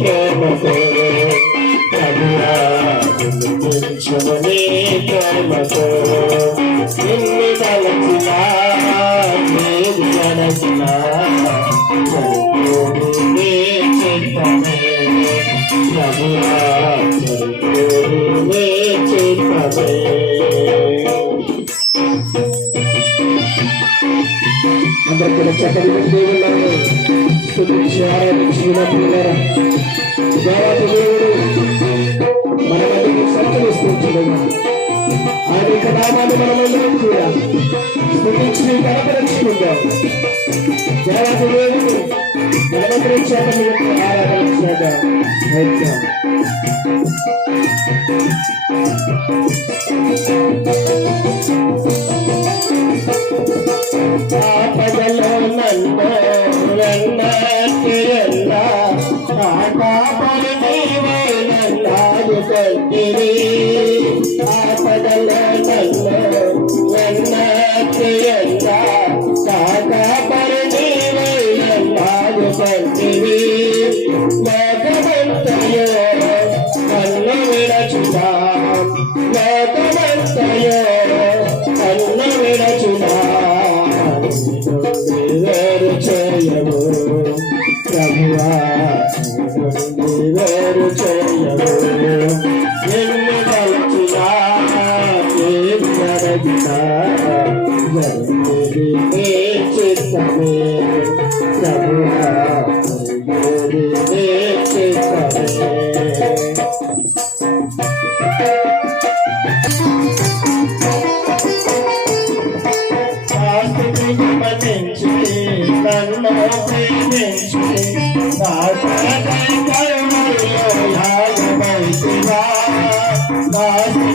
ప్రేమతో ప్రభువా నిల్చుమని ప్రేమతో నిన్ను తలచినా అందరూ కూడా చక్కటి దేవుళ్ళని స్థుతించి ఆరాధించిన పిల్లరా దేవాది దేవుడు మన మధ్యకి ఆయన యొక్క నామాన్ని మనమందరం కూడా స్థుతించి కనపరచుకుందాం. దేవాది దేవుడు మనమందరం చేత ఆరాధన చేద్దాం. వెళ్తాం ఆపదలో నన్నాడు కొట్టిరి ఆపదలో నన్ను వెన్నట్టియల్ల ఆకాపరి నీవే నన్నాడు కొట్టిరి లోకమంతయో నన్ను విడచుదా లోకమంతయో నన్ను విడచుదా వేరు చేయము చిత్తమే ప్రభువా నన్ను ప్రేమించి